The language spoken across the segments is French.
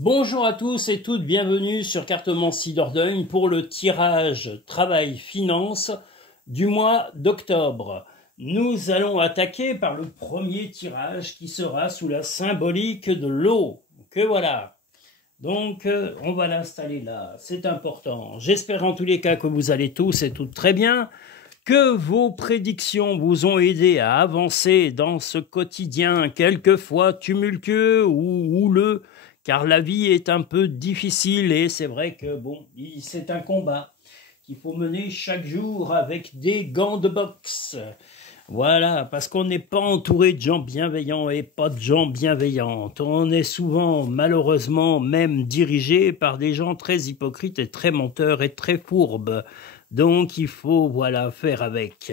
Bonjour à tous et toutes, bienvenue sur Cartomancie Dordogne pour le tirage Travail-Finance du mois d'octobre. Nous allons attaquer par le premier tirage qui sera sous la symbolique de l'eau. Que voilà. Donc, on va l'installer là, c'est important. J'espère en tous les cas que vous allez tous et toutes très bien, que vos prédictions vous ont aidé à avancer dans ce quotidien quelquefois tumultueux ou houleux, car la vie est un peu difficile et c'est vrai que bon, c'est un combat qu'il faut mener chaque jour avec des gants de boxe. Voilà, parce qu'on n'est pas entouré de gens bienveillants et pas de gens bienveillantes. On est souvent, malheureusement, même dirigé par des gens très hypocrites et très menteurs et très fourbes. Donc il faut, voilà, faire avec.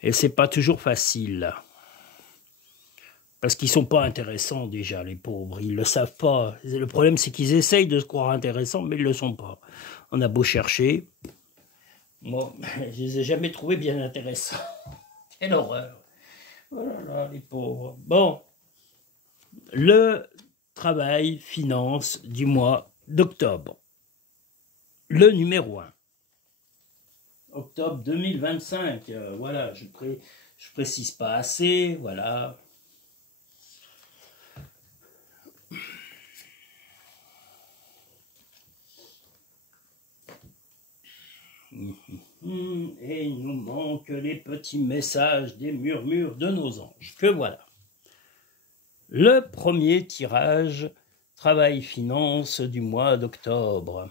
Et c'est pas toujours facile. Parce qu'ils sont pas intéressants déjà, les pauvres. Ils le savent pas. Le problème, c'est qu'ils essayent de se croire intéressants, mais ils le sont pas. On a beau chercher. Moi, je les ai jamais trouvés bien intéressants. Quelle horreur. Oh là là, les pauvres. Bon. Le travail finance du mois d'octobre. Le numéro 1. Octobre 2025. Voilà, je précise pas assez. Voilà. Et il nous manque les petits messages des murmures de nos anges. Que voilà. Le premier tirage Travail-Finance du mois d'octobre.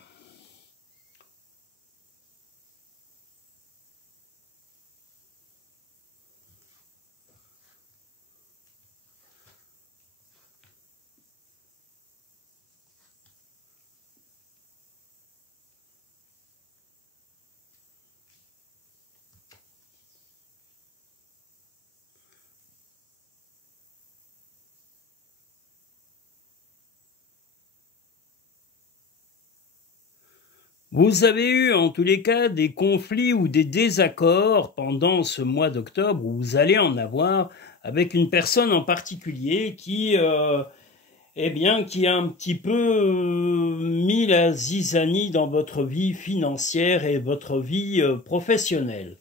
Vous avez eu en tous les cas des conflits ou des désaccords pendant ce mois d'octobre, où vous allez en avoir avec une personne en particulier qui, qui a un petit peu mis la zizanie dans votre vie financière et votre vie professionnelle.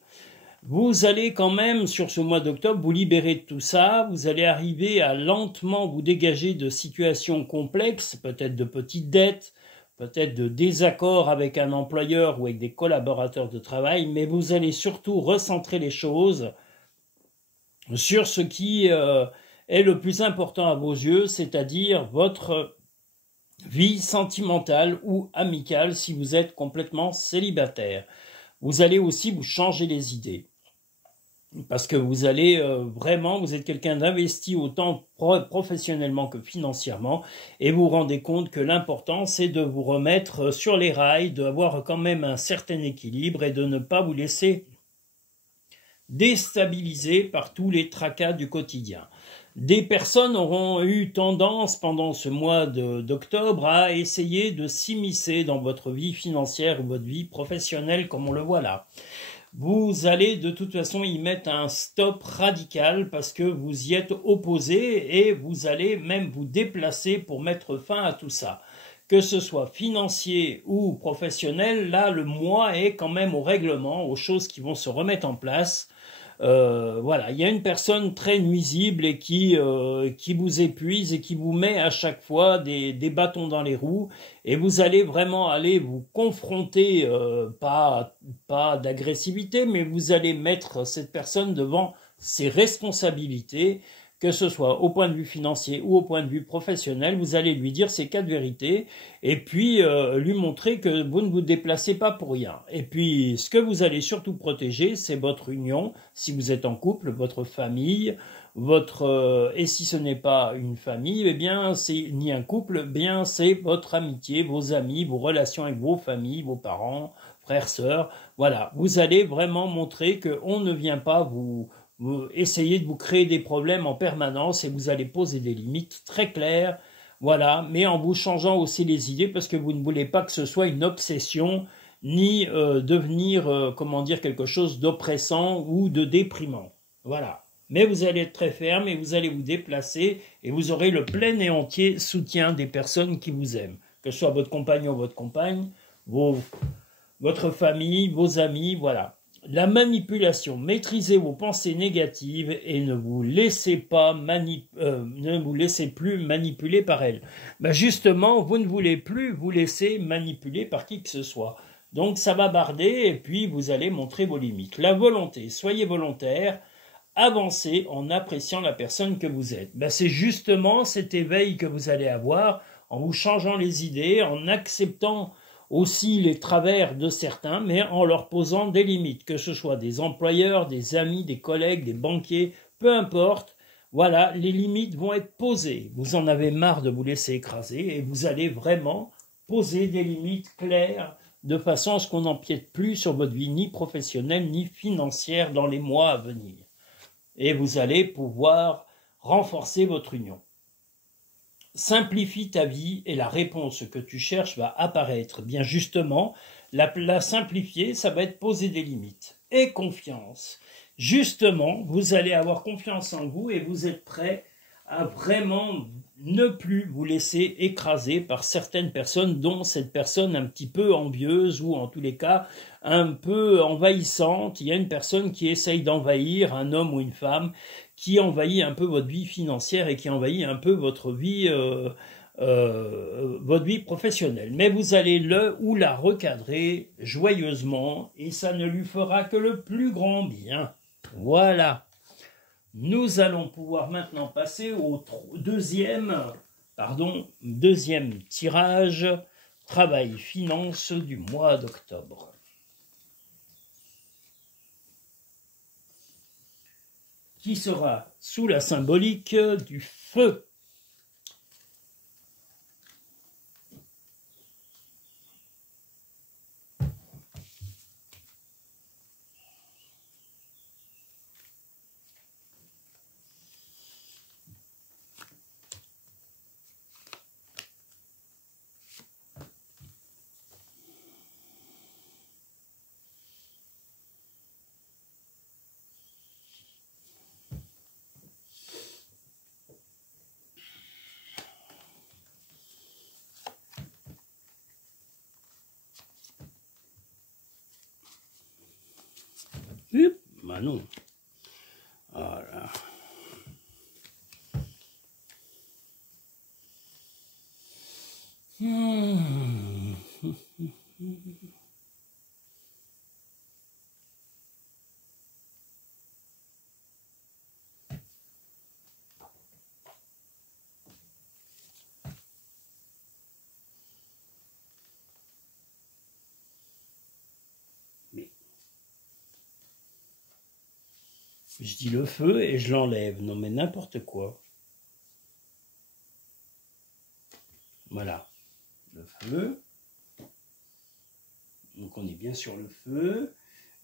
Vous allez quand même, sur ce mois d'octobre, vous libérer de tout ça. Vous allez arriver à lentement vous dégager de situations complexes, peut-être de petites dettes, peut-être de désaccords avec un employeur ou avec des collaborateurs de travail, mais vous allez surtout recentrer les choses sur ce qui est le plus important à vos yeux, c'est-à-dire votre vie sentimentale ou amicale si vous êtes complètement célibataire. Vous allez aussi vous changer les idées. Parce que vous allez vraiment, vous êtes quelqu'un d'investi autant professionnellement que financièrement, et vous vous rendez compte que l'important c'est de vous remettre sur les rails, d'avoir quand même un certain équilibre et de ne pas vous laisser déstabiliser par tous les tracas du quotidien. Des personnes auront eu tendance pendant ce mois d'octobre à essayer de s'immiscer dans votre vie financière ou votre vie professionnelle comme on le voit là. Vous allez de toute façon y mettre un stop radical parce que vous y êtes opposé et vous allez même vous déplacer pour mettre fin à tout ça. Que ce soit financier ou professionnel, là le mois est quand même au règlement, aux choses qui vont se remettre en place. Voilà, il y a une personne très nuisible et qui vous épuise et qui vous met à chaque fois des bâtons dans les roues et vous allez vraiment aller vous confronter, pas d'agressivité, mais vous allez mettre cette personne devant ses responsabilités, que ce soit au point de vue financier ou au point de vue professionnel, vous allez lui dire ces quatre vérités et puis lui montrer que vous ne vous déplacez pas pour rien. Et puis, ce que vous allez surtout protéger, c'est votre union, si vous êtes en couple, votre famille, et si ce n'est pas une famille, eh bien, c'est ni un couple, eh bien, c'est votre amitié, vos amis, vos relations avec vos familles, vos parents, frères, sœurs. Voilà, vous allez vraiment montrer qu'on ne vient pas vous essayez de vous créer des problèmes en permanence et vous allez poser des limites très claires, voilà, mais en vous changeant aussi les idées parce que vous ne voulez pas que ce soit une obsession ni devenir, quelque chose d'oppressant ou de déprimant. Voilà. Mais vous allez être très ferme et vous allez vous déplacer et vous aurez le plein et entier soutien des personnes qui vous aiment. Que ce soit votre compagnon ou votre compagne, votre famille, vos amis, voilà. La manipulation, maîtrisez vos pensées négatives et ne vous laissez plus manipuler par elles. Ben justement, vous ne voulez plus vous laisser manipuler par qui que ce soit. Donc ça va barder et puis vous allez montrer vos limites. La volonté, soyez volontaire, avancez en appréciant la personne que vous êtes. Ben c'est justement cet éveil que vous allez avoir en vous changeant les idées, en acceptant aussi les travers de certains, mais en leur posant des limites, que ce soit des employeurs, des amis, des collègues, des banquiers, peu importe. Voilà, les limites vont être posées. Vous en avez marre de vous laisser écraser et vous allez vraiment poser des limites claires de façon à ce qu'on n'empiète plus sur votre vie ni professionnelle ni financière dans les mois à venir. Et vous allez pouvoir renforcer votre union. Simplifie ta vie et la réponse que tu cherches va apparaître. Bien justement, la simplifier, ça va être poser des limites. Et confiance. Justement, vous allez avoir confiance en vous et vous êtes prêt à vraiment ne plus vous laisser écraser par certaines personnes, dont cette personne un petit peu envieuse ou en tous les cas un peu envahissante. Il y a une personne qui essaye d'envahir, un homme ou une femme, qui envahit un peu votre vie financière et qui envahit un peu votre vie professionnelle. Mais vous allez le ou la recadrer joyeusement et ça ne lui fera que le plus grand bien. Voilà. Nous allons pouvoir maintenant passer au deuxième tirage travail finance du mois d'octobre. Qui sera sous la symbolique du feu. Bah non. Voilà. Je dis le feu et je l'enlève. Non mais n'importe quoi. Voilà. Le feu. Donc on est bien sur le feu.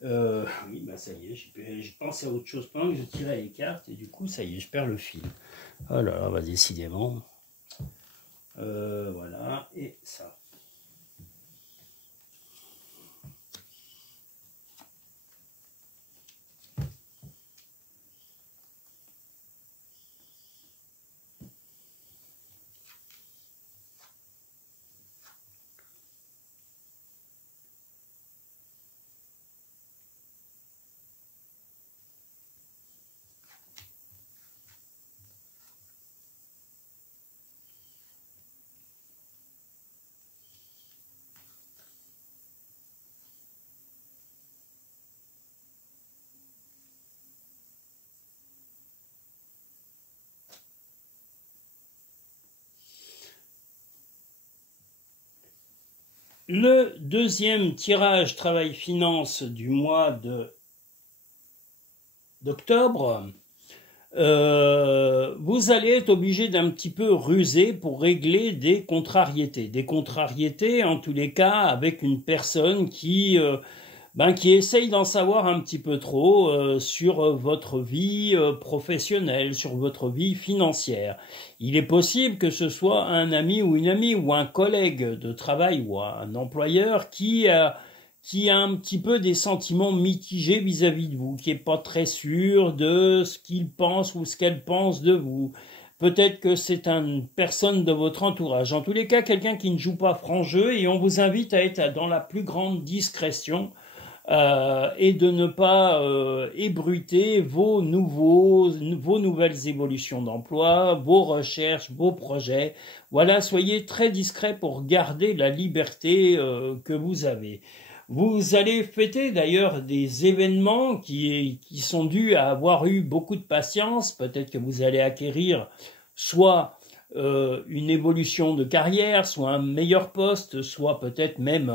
Oui, bah ça y est, je pensais à autre chose pendant que je tirais les cartes et du coup, ça y est, je perds le fil. Oh là là, bah décidément. Voilà, et ça. Le deuxième tirage travail-finance du mois d'octobre, vous allez être obligé d'un petit peu ruser pour régler des contrariétés. Des contrariétés, en tous les cas, avec une personne qui essaye d'en savoir un petit peu trop sur votre vie professionnelle, sur votre vie financière. Il est possible que ce soit un ami ou une amie ou un collègue de travail ou un employeur qui qui a un petit peu des sentiments mitigés vis-à-vis de vous, qui est pas très sûr de ce qu'il pense ou ce qu'elle pense de vous. Peut-être que c'est une personne de votre entourage. En tous les cas, quelqu'un qui ne joue pas franc jeu, et on vous invite à être dans la plus grande discrétion et de ne pas ébruiter vos nouvelles évolutions d'emploi, vos recherches, vos projets. Voilà, soyez très discret pour garder la liberté que vous avez. Vous allez fêter d'ailleurs des événements qui sont dus à avoir eu beaucoup de patience. Peut-être que vous allez acquérir soit une évolution de carrière, soit un meilleur poste, soit peut-être même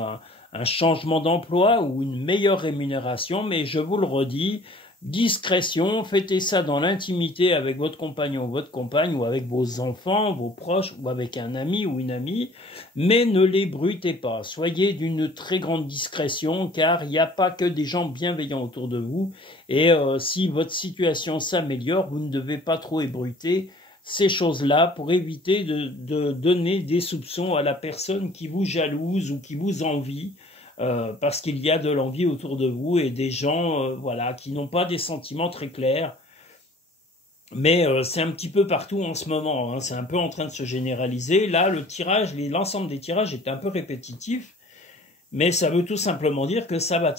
un changement d'emploi ou une meilleure rémunération. Mais je vous le redis, discrétion, fêtez ça dans l'intimité avec votre compagnon ou votre compagne, ou avec vos enfants, vos proches, ou avec un ami ou une amie, mais ne les brutez pas. Soyez d'une très grande discrétion, car il n'y a pas que des gens bienveillants autour de vous, et si votre situation s'améliore, vous ne devez pas trop ébruiter ces choses-là pour éviter de donner des soupçons à la personne qui vous jalouse ou qui vous envie, parce qu'il y a de l'envie autour de vous et des gens voilà, qui n'ont pas des sentiments très clairs. Mais c'est un petit peu partout en ce moment, hein. C'est un peu en train de se généraliser. Là, l'ensemble des tirages est un peu répétitif, mais ça veut tout simplement dire que ça va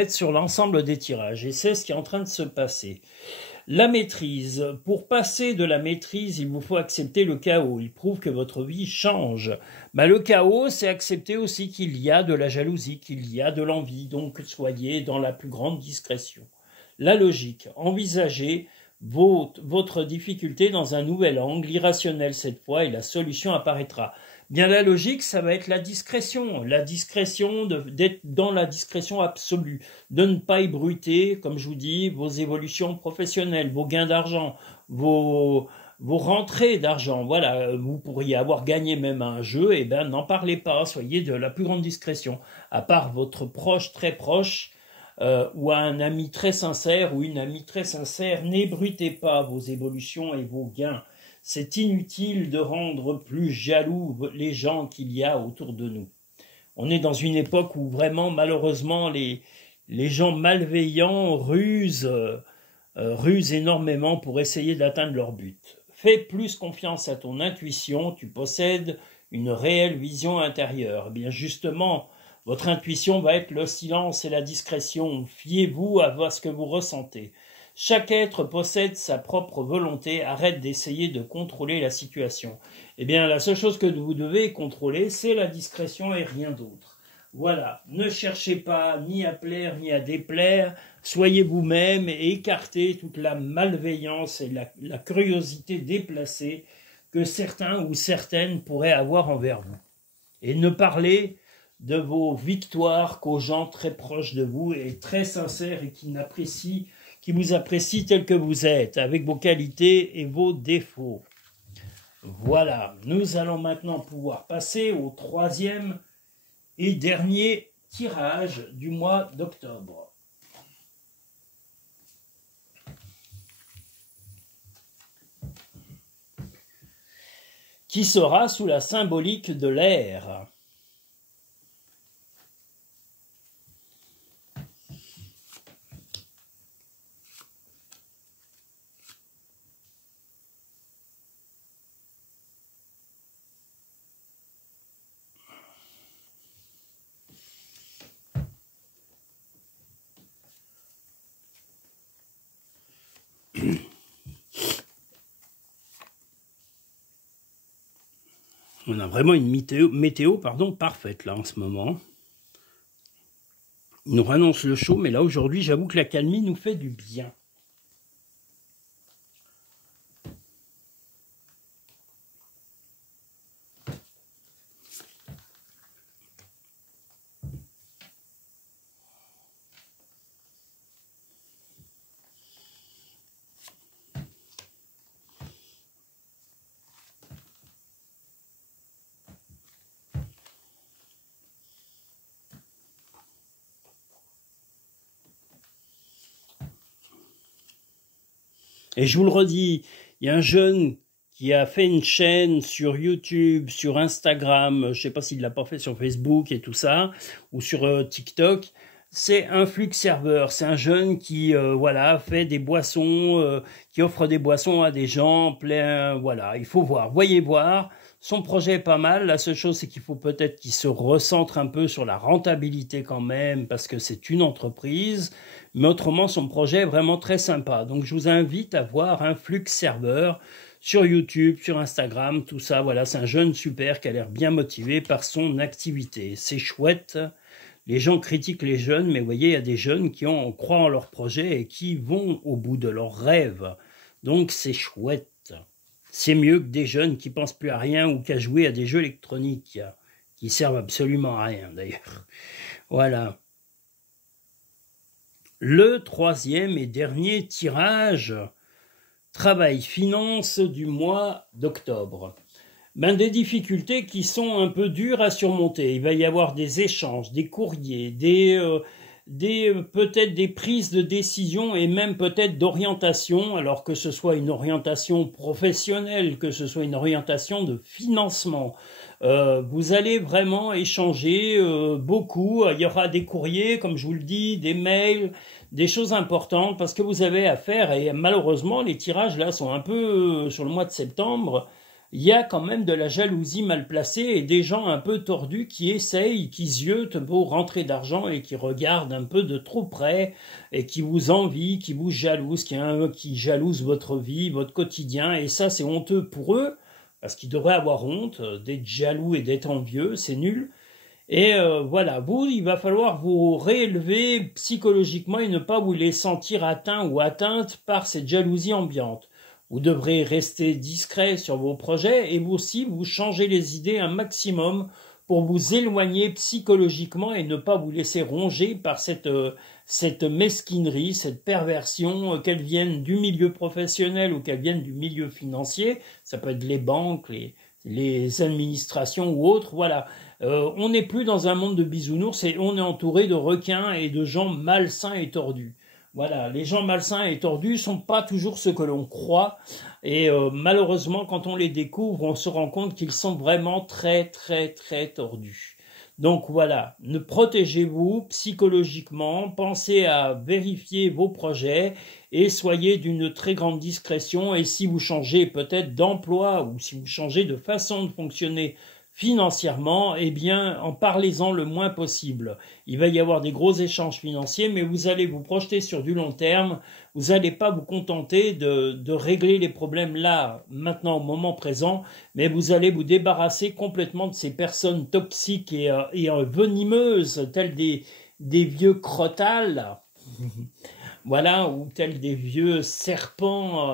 être sur l'ensemble des tirages, et c'est ce qui est en train de se passer. La maîtrise. Pour passer de la maîtrise, il vous faut accepter le chaos. Il prouve que votre vie change. Le chaos, c'est accepter aussi qu'il y a de la jalousie, qu'il y a de l'envie. Donc, soyez dans la plus grande discrétion. La logique. Envisagez votre difficulté dans un nouvel angle, irrationnel cette fois, et la solution apparaîtra. Bien, la logique, ça va être la discrétion d'être dans la discrétion absolue, de ne pas ébruiter, comme je vous dis, vos évolutions professionnelles, vos gains d'argent, vos rentrées d'argent. Voilà, vous pourriez avoir gagné même un jeu, et ben n'en parlez pas, soyez de la plus grande discrétion, à part votre proche, très proche, ou à un ami très sincère ou une amie très sincère, n'ébrutez pas vos évolutions et vos gains. C'est inutile de rendre plus jaloux les gens qu'il y a autour de nous. On est dans une époque où vraiment, malheureusement, les gens malveillants rusent énormément pour essayer d'atteindre leur but. Fais plus confiance à ton intuition, tu possèdes une réelle vision intérieure. Eh bien justement, votre intuition va être le silence et la discrétion. Fiez-vous à ce que vous ressentez. Chaque être possède sa propre volonté, arrête d'essayer de contrôler la situation. Eh bien, la seule chose que vous devez contrôler, c'est la discrétion et rien d'autre. Voilà, ne cherchez pas ni à plaire ni à déplaire, soyez vous-même et écartez toute la malveillance et la curiosité déplacée que certains ou certaines pourraient avoir envers vous. Et ne parlez de vos victoires qu'aux gens très proches de vous et très sincères et qui vous apprécient tel que vous êtes, avec vos qualités et vos défauts. Voilà, nous allons maintenant pouvoir passer au troisième et dernier tirage du mois d'octobre, qui sera sous la symbolique de l'air. On a vraiment une météo parfaite là en ce moment. Il nous annonce le chaud, mais là aujourd'hui, j'avoue que la calmie nous fait du bien. Et je vous le redis, il y a un jeune qui a fait une chaîne sur YouTube, sur Instagram, je sais pas s'il l'a pas fait sur Facebook et tout ça, ou sur TikTok. C'est un flux serveur, c'est un jeune qui voilà fait des boissons, qui offre des boissons à des gens plein, voilà, il faut voir, voyez voir. Son projet est pas mal. La seule chose, c'est qu'il faut peut-être qu'il se recentre un peu sur la rentabilité quand même, parce que c'est une entreprise. Mais autrement, son projet est vraiment très sympa. Donc, je vous invite à voir un flux serveur sur YouTube, sur Instagram, tout ça. Voilà, c'est un jeune super qui a l'air bien motivé par son activité. C'est chouette. Les gens critiquent les jeunes, mais vous voyez, il y a des jeunes qui croient en leur projet et qui vont au bout de leurs rêves. Donc, c'est chouette. C'est mieux que des jeunes qui pensent plus à rien ou qu'à jouer à des jeux électroniques qui servent absolument à rien d'ailleurs. Voilà. Le troisième et dernier tirage, travail finance du mois d'octobre. Des difficultés qui sont un peu dures à surmonter. Il va y avoir des échanges, des courriers, peut-être des prises de décision et même peut-être d'orientation, alors que ce soit une orientation professionnelle, que ce soit une orientation de financement. Vous allez vraiment échanger beaucoup. Il y aura des courriers, comme je vous le dis, des mails, des choses importantes parce que vous avez affaire, et malheureusement les tirages là sont un peu sur le mois de septembre. Il y a quand même de la jalousie mal placée et des gens un peu tordus qui essayent, qui ziotent vos rentrées d'argent et qui regardent un peu de trop près et qui vous envient, qui vous jalousent, qui jalousent votre vie, votre quotidien. Et ça, c'est honteux pour eux, parce qu'ils devraient avoir honte d'être jaloux et d'être envieux, c'est nul. Et voilà, il va falloir vous réélever psychologiquement et ne pas vous les sentir atteints ou atteintes par cette jalousie ambiante. Vous devrez rester discret sur vos projets et vous aussi vous changer les idées un maximum pour vous éloigner psychologiquement et ne pas vous laisser ronger par cette mesquinerie, cette perversion, qu'elle vienne du milieu professionnel ou qu'elle vienne du milieu financier. Ça peut être les banques, les administrations ou autres, voilà. On n'est plus dans un monde de bisounours, on est entouré de requins et de gens malsains et tordus. Voilà, les gens malsains et tordus sont pas toujours ce que l'on croit et malheureusement quand on les découvre, on se rend compte qu'ils sont vraiment très très très tordus. Donc voilà, protégez-vous psychologiquement, pensez à vérifier vos projets et soyez d'une très grande discrétion, et si vous changez peut-être d'emploi ou si vous changez de façon de fonctionner financièrement, eh bien, en parlez-en le moins possible. Il va y avoir des gros échanges financiers, mais vous allez vous projeter sur du long terme. Vous n'allez pas vous contenter de régler les problèmes là, maintenant, au moment présent, mais vous allez vous débarrasser complètement de ces personnes toxiques et venimeuses, telles des vieux crotales, voilà, ou tels des vieux serpents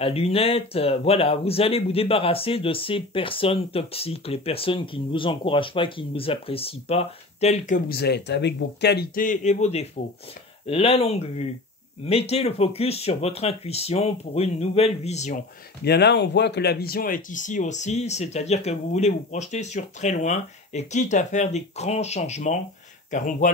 à lunettes. Voilà, vous allez vous débarrasser de ces personnes toxiques, les personnes qui ne vous encouragent pas, qui ne vous apprécient pas tels que vous êtes, avec vos qualités et vos défauts. La longue vue. Mettez le focus sur votre intuition pour une nouvelle vision. Bien là, on voit que la vision est ici aussi, c'est-à-dire que vous voulez vous projeter sur très loin, et quitte à faire des grands changements, car on voit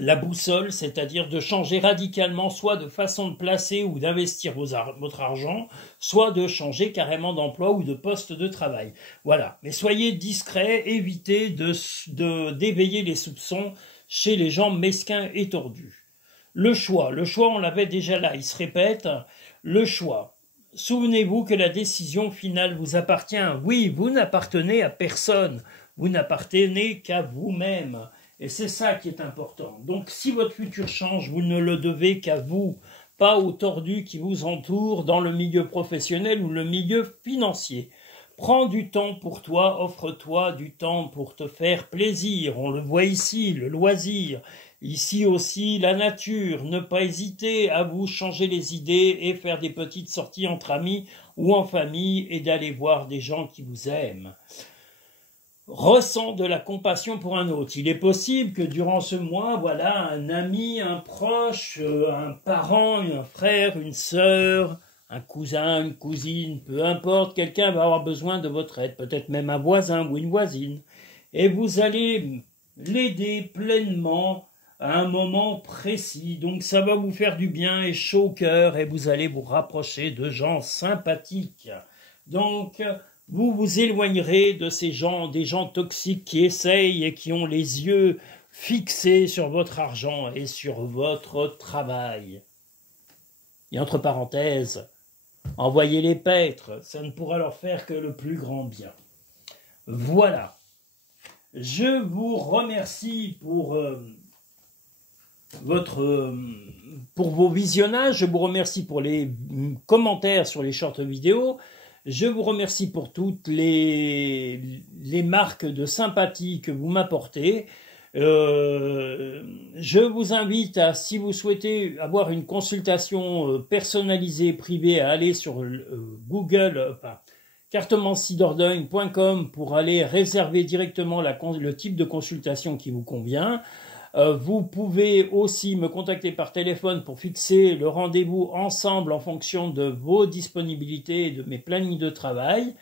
la boussole, c'est-à-dire de changer radicalement soit de façon de placer ou d'investir votre argent, soit de changer carrément d'emploi ou de poste de travail. Voilà, mais soyez discret, évitez d'éveiller les soupçons chez les gens mesquins et tordus. Le choix, on l'avait déjà là, il se répète, le choix. Souvenez-vous que la décision finale vous appartient. Oui, vous n'appartenez à personne, vous n'appartenez qu'à vous-même. Et c'est ça qui est important. Donc si votre futur change, vous ne le devez qu'à vous, pas aux tordus qui vous entourent dans le milieu professionnel ou le milieu financier. Prends du temps pour toi, offre-toi du temps pour te faire plaisir. On le voit ici, le loisir. Ici aussi, la nature. Ne pas hésiter à vous changer les idées et faire des petites sorties entre amis ou en famille et d'aller voir des gens qui vous aiment. Ressent de la compassion pour un autre. Il est possible que durant ce mois, voilà, un ami, un proche, un parent, un frère, une sœur, un cousin, une cousine, peu importe, quelqu'un va avoir besoin de votre aide, peut-être même un voisin ou une voisine, et vous allez l'aider pleinement à un moment précis. Donc ça va vous faire du bien et chaud au cœur et vous allez vous rapprocher de gens sympathiques. Donc vous vous éloignerez de ces gens, des gens toxiques qui essayent et qui ont les yeux fixés sur votre argent et sur votre travail. Et entre parenthèses, envoyez les paîtres, ça ne pourra leur faire que le plus grand bien. Voilà. Je vous remercie pour vos visionnages, je vous remercie pour les commentaires sur les shorts vidéos, je vous remercie pour toutes les marques de sympathie que vous m'apportez. Je vous invite à, si vous souhaitez avoir une consultation personnalisée, privée, à aller sur Google, cartomanciedordogne.com pour aller réserver directement le type de consultation qui vous convient. Vous pouvez aussi me contacter par téléphone pour fixer le rendez-vous ensemble en fonction de vos disponibilités et de mes plannings de travail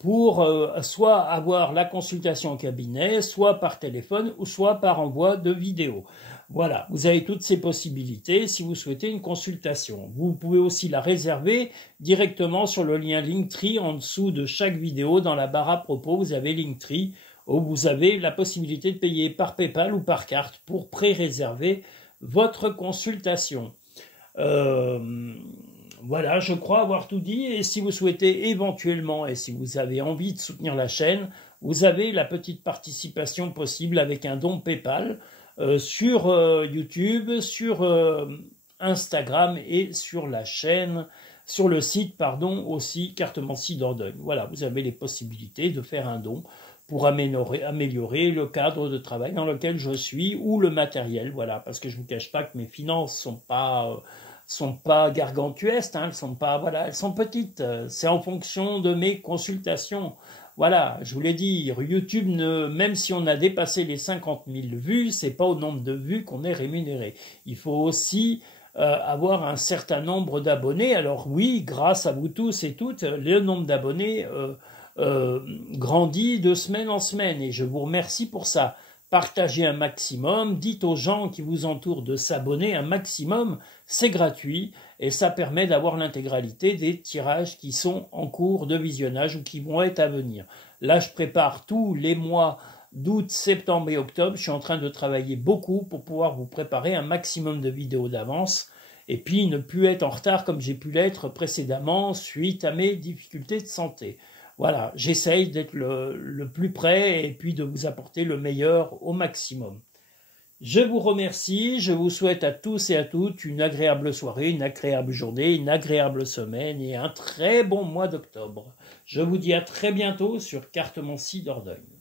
pour soit avoir la consultation au cabinet, soit par téléphone ou soit par envoi de vidéo. Voilà, vous avez toutes ces possibilités si vous souhaitez une consultation. Vous pouvez aussi la réserver directement sur le lien Linktree en dessous de chaque vidéo. Dans la barre à propos, vous avez Linktree où vous avez la possibilité de payer par PayPal ou par carte pour pré-réserver votre consultation. Voilà, je crois avoir tout dit. Et si vous souhaitez éventuellement, et si vous avez envie de soutenir la chaîne, vous avez la petite participation possible avec un don PayPal sur YouTube, sur Instagram et sur la chaîne, sur le site, pardon, aussi Cartomancie Dordogne. Voilà, vous avez les possibilités de faire un don pour améliorer le cadre de travail dans lequel je suis ou le matériel, voilà, parce que je vous cache pas que mes finances sont pas gargantuesques, hein, elles sont petites, c'est en fonction de mes consultations. Voilà, je vous l'ai dit, YouTube, même si on a dépassé les 50 000 vues, c'est pas au nombre de vues qu'on est rémunéré. Il faut aussi avoir un certain nombre d'abonnés. Alors oui, grâce à vous tous et toutes, le nombre d'abonnés grandit de semaine en semaine et je vous remercie pour ça. Partagez un maximum, dites aux gens qui vous entourent de s'abonner un maximum, c'est gratuit et ça permet d'avoir l'intégralité des tirages qui sont en cours de visionnage ou qui vont être à venir. Là, je prépare tous les mois d'août, septembre et octobre. Je suis en train de travailler beaucoup pour pouvoir vous préparer un maximum de vidéos d'avance et puis ne plus être en retard comme j'ai pu l'être précédemment suite à mes difficultés de santé. Voilà, j'essaye d'être le plus près et puis de vous apporter le meilleur au maximum. Je vous remercie, je vous souhaite à tous et à toutes une agréable soirée, une agréable journée, une agréable semaine et un très bon mois d'octobre. Je vous dis à très bientôt sur Cartomancie Dordogne.